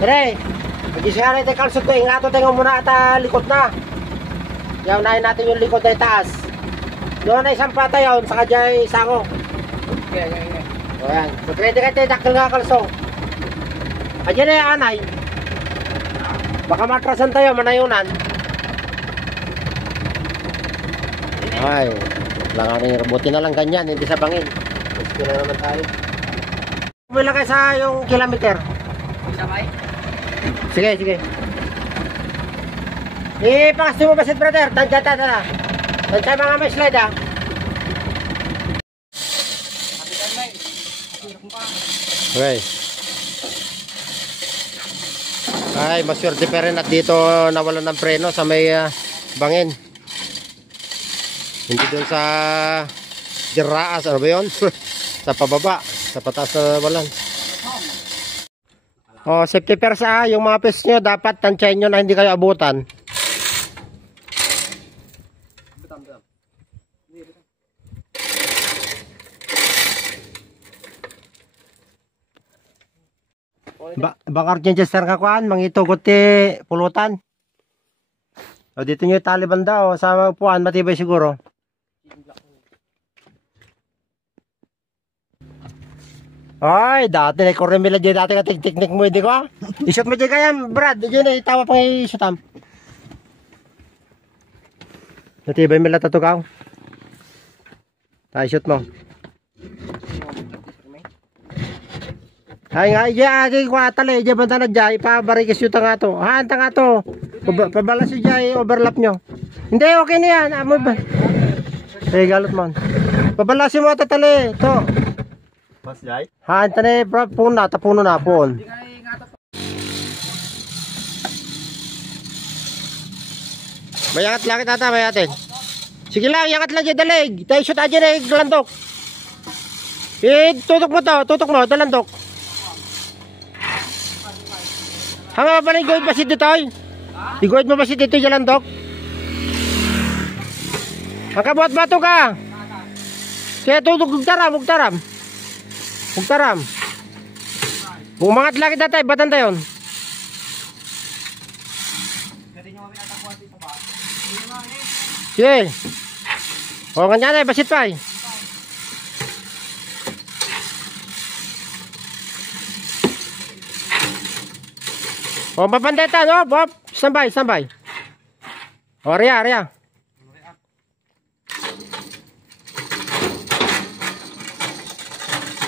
Dire, mag-isya tayo kalsot ko. Ingato tayo muna at likod na. Yaunahin natin yung likod na itaas. Doon na isang pata yun, saka dyan isako. Okay. O yan. So, ready ka tayo dakil nga kalso. Adyan na yung anay. Baka matrasan tayo, manayunan. Ay, langanin. Buti na lang ganyan, hindi sa bangin. Gusto na naman tayo. Kumila kayo sa yung kilometer. Sabay? Sige. Ipakasti mo basit, brother. Tansya. Tansya mga may slide, ha. Okay. Ay, maswerte pa rin at dito nawalan ng preno sa may bangin. Hindi doon sa diraas, ano ba yun? Sa pababa, sa pataas na walan. Oh, safety first yung mga pes nyo, dapat tansyahin nyo na hindi kayo abutan. Bakar Manchester ka kuan, mangitugot ti pulutan. O dito nyo tali banda o sa puan matibay siguro. Ay, dati na koremila dyan dati ka teknik mo, hindi ko. I-shoot mo dyan kaya, Brad. Dyan na, itawa pang i-shootam. Natibay mo lang tatugaw. I-shoot mo. Ay nga, dyan, ko atali, dyan banda na dyan, ipabarikis yung tanga to. Ha, ang tanga to. Pabalas yung dyan, overlap nyo. Hindi, okay na yan. Amoy ba? Ay, galot mo. Pabalasin mo tatali, to. Mas jay? Ha, tane puno na, tapuno na pon. Mayangat langit ata, mayatin. Sige lang, yangat lang dyan dalig. Tayo shoot aja na dalandok. Tutok mo, dalandok. Hanga ba na igoid basit dito ay? Igoid mo basit dito dalandok? Makabuat bato ka. Kaya tutok mugtaram. Mugtaram. Umangat lagi tatay, batan tayo. Sige. O ganyan ay, basit pa ay. O mapandetan, o, Bob. Standby. O, Ria.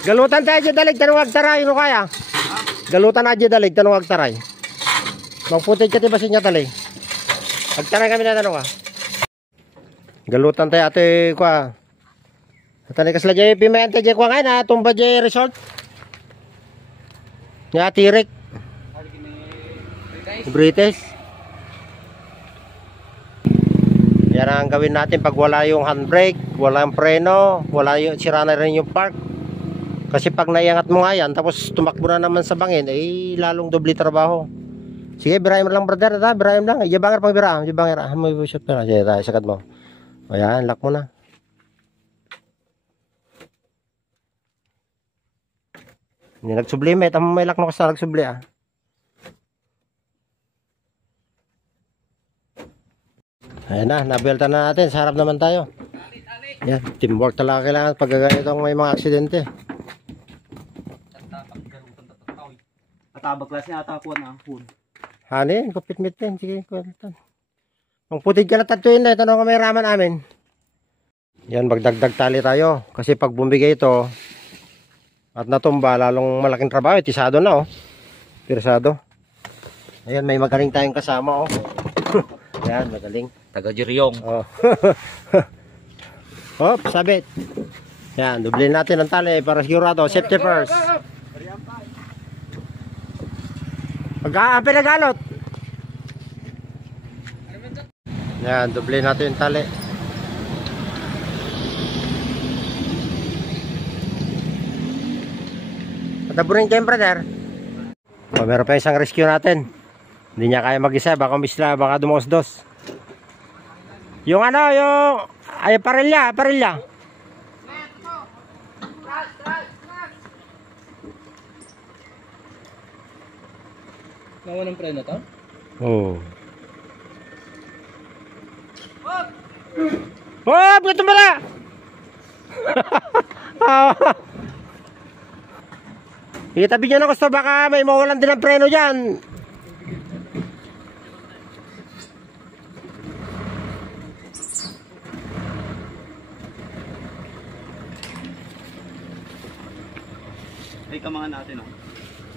Galutan tayo dyan dalig, tanong agtaray, no kaya? Galutan na dyan dalig, tanong agtaray. Magputin ka tibasin niya tali. Agtaray kami na tanong ka. Galutan tayo ate kwa. Atali kasla dyan pimente dyan kwa ngayon ha, tumba dyan resort. Nga tirik. British. Yan ang gawin natin pag wala yung handbrake, wala yung preno, wala yung sira na rin yung park. Kasi pag naiangat mo nga yan, tapos tumakbo na naman sa bangin, eh lalong doble trabaho. Sige, birahin mo lang brother, birahin mo lang. Iyabangar pang birahan, iyabangar. May shot pera. Sige, tayo, sagad mo. Ayan, lock mo na. Hindi nagsubli, tamo may lock na kasi nagsubli ah. Ayan na, nabelta na natin. Sarap naman tayo. Yan, teamwork talaga kailangan pag ganitong may mga aksidente. Atabag klase ata ako na food. Hani, kapit-mit din. Sige, kwento. Ang putig ka na tatuin na. Tanong ka may raman amin. Yan, magdagdag tali tayo. Kasi pag bumigay ito at natumba, lalong malaking trabaho. Tisado na, oh. Tirsado. Ayan, may magaling tayong kasama, oh. Ayan, magaling. Taga-Jiryong. Oh. Hop, sabit. Yan, dublin natin ang tali para sigurado. Safety first. Pag-aapi na galot. Yan, dublin natin yung tali. Pataburin kayo, brother. O, meron pa isang rescue natin. Hindi niya kaya mag-isa. Baka misla, baka dumos-dos. Yung ano, yung... Ay, parilya. Nawa ng preno to? Oh. Oh, begitu pala. Itabi niyo na gusto baka may mawalan din ng preno diyan. Ay, kamangan natin, oh.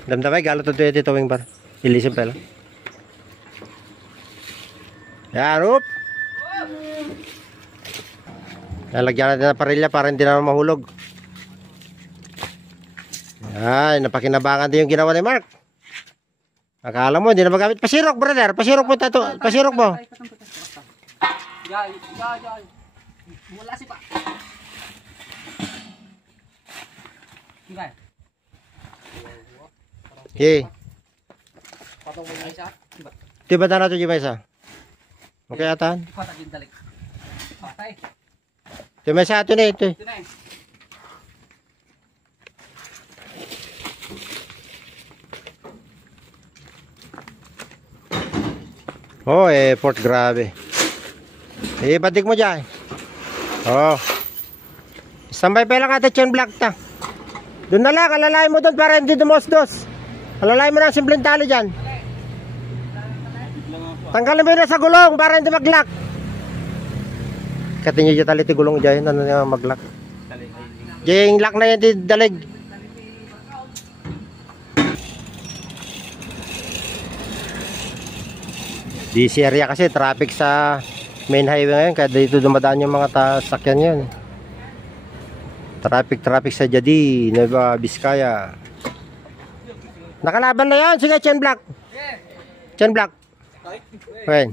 Damdamay galo to dito wing bar. Ilisim pala. Yan, up. Lalagyan natin ng parilya para hindi na mahulog. Yan, napakinabangan din yung ginawa ni Mark. Akala mo, hindi na magamit. Pasirok, brother. Pasirok mo tato. Pasirok mo. Jay. Wala si pa. Tingay. Okay. Patong mo na isa. Tiba na natin yung isa. Okay, atan. Patay din dalik. Patay. Yung isa ito na ito. Tinay. Oh, effort, grabe. Batik mo dyan. Oh. Standby pa lang ata chain block ta. Doon na lang, alalayin mo doon para hindi dumusdos. Alalayin mo na ang simpleng tali dyan. Tanggalin mo yun na sa gulong para hindi mag-lock. Katin nyo dyan tali ti gulong dyan, ano na mag-lock. Dyan lock na yan ti dalig. DC area kasi traffic sa main highway ngayon kaya dito dumadaan yung mga sasakyan yun. Traffic sa Jadi, Nueva Vizcaya. Nakalaban na yan. Sige, chain block. Chain block. Okay.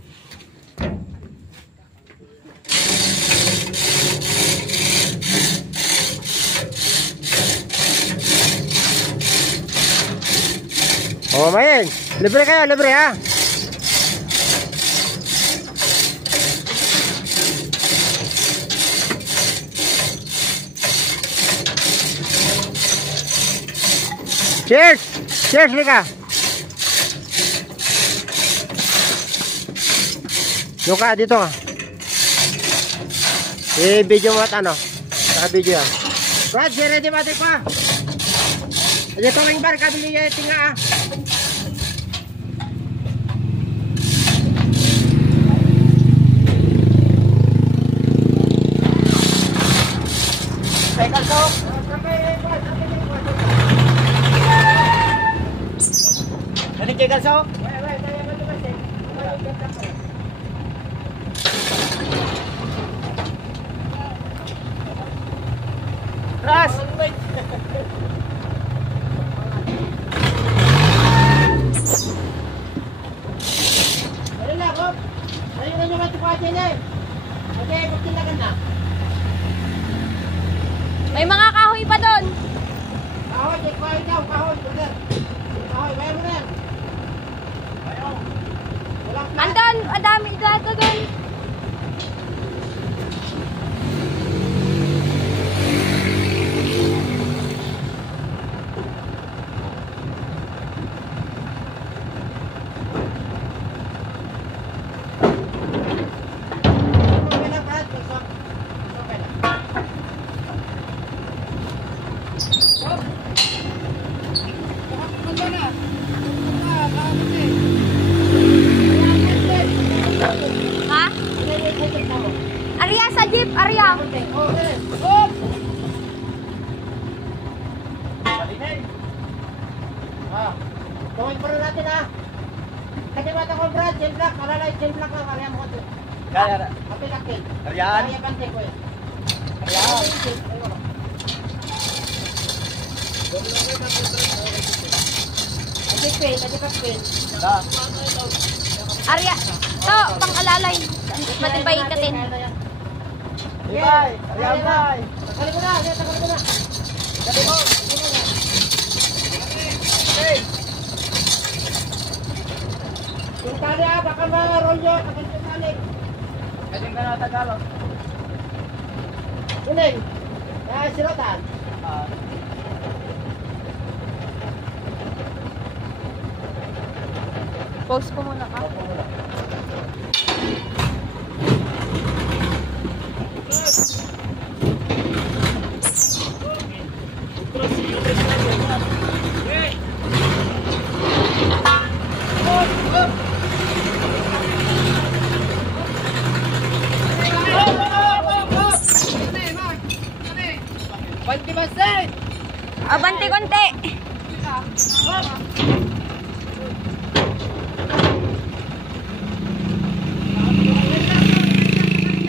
Oh, main. Libre kayo, libre ha. Cheers! Cheers, Rika! Luka, dito ka. I-video mo at ano? Naka-video yan. Brad, ready ba pa? Dito ring bar, kabili niya yung tinga ah. Cycle to! Ano kaya kalso? Ras! Ano na ako? Ano na naman ito pa dyan eh? Okay, magtilagan na. May mga kahoy pa doon. Kahoy, kahoy daw, kahoy. Kahoy, bayan mo na yan. Andun, adami dito doon. Ha? Arya sa jeep, Arya. Tungin pa rin natin ha. Kasi mata ko Brad, chain block. Alalay, chain block lang. Kaya mo ko ito. Kaya, Kapilakil. Aryan. Kaya bante ko eh. Aryan. Adipin. Arya. To, pang-alalay. Matibay ikatin. Bye. Aryan, bye. Tagalin mo na. Tagalin mo na. Gabi mo. Hey. Yung tali ha. Baka ma-rolyo. Tagal yung tali. Kasi ka na Tagalog. Kuning. Sirotan. Post ko muna ka. Abante konti.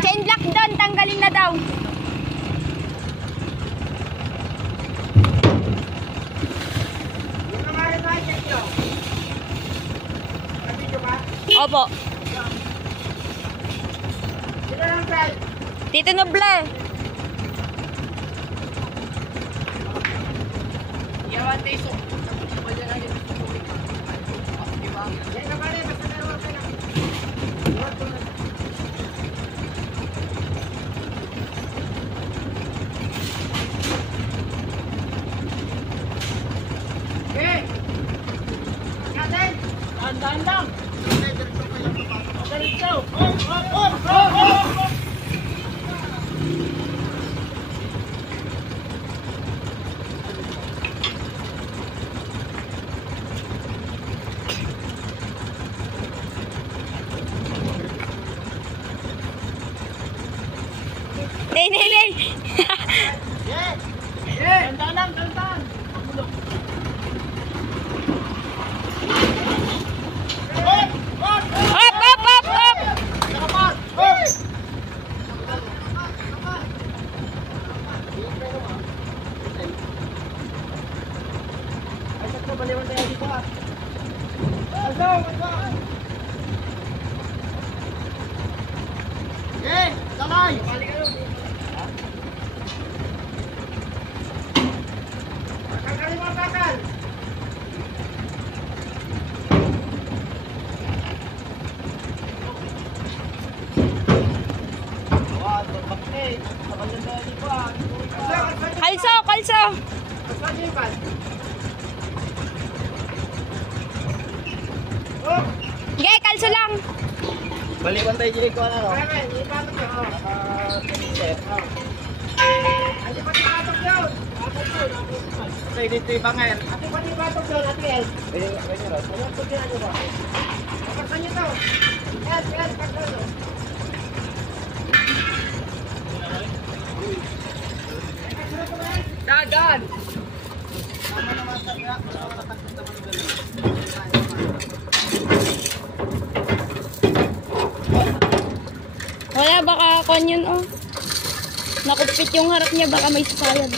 Chain lock doon, tanggalin na daw. Opo. Tito Noble. Dahan lang. Nay. Dahan lang, dahan. Up. Baliwan tayo dito ah. Salay! Kakali mo bakal! Kalso. Sige, kalso lang. Baliwan tayo dito ko ano? Okay, dito yung bangay. Ate, pati batok doon, Ate El. Ayan, pagkina nyo ba? Kapagsan nyo to. Yes, pagkina nyo. Dagan! Wala, baka kon yun, oh. Nakupit yung harap niya, baka may sasayad.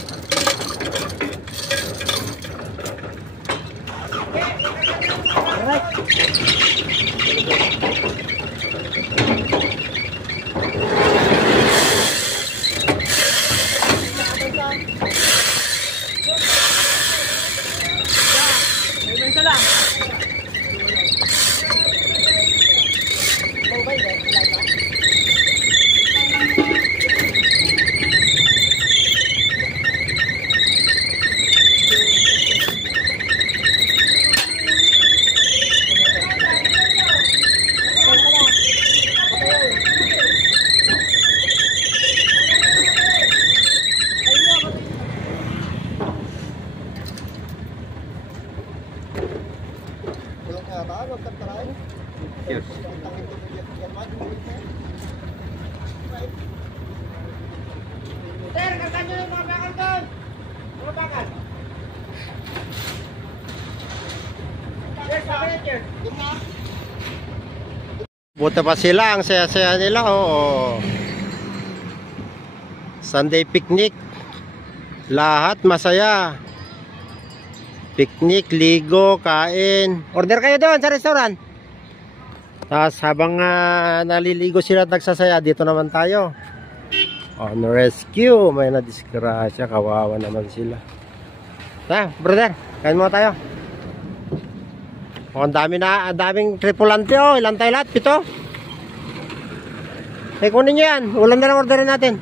Cheers. Sir, kasan nyo yung mga bakal doon? Mga bakal? Cheers, bakal cheers. Buta pa sila, ang saya-saya nila, oo. Sunday picnic. Lahat masaya. Picnic, ligo, kain. Order kayo doon sa restaurant. Tapos habang naliligo sila at nagsasaya, dito naman tayo. On rescue. May nadisgrasya. Kawawa naman sila. Brother, kain muna tayo. Ang daming tripulante, oh. Ilan tayo lahat? 7? Kunin nyo yan. Ulam na lang orderin natin.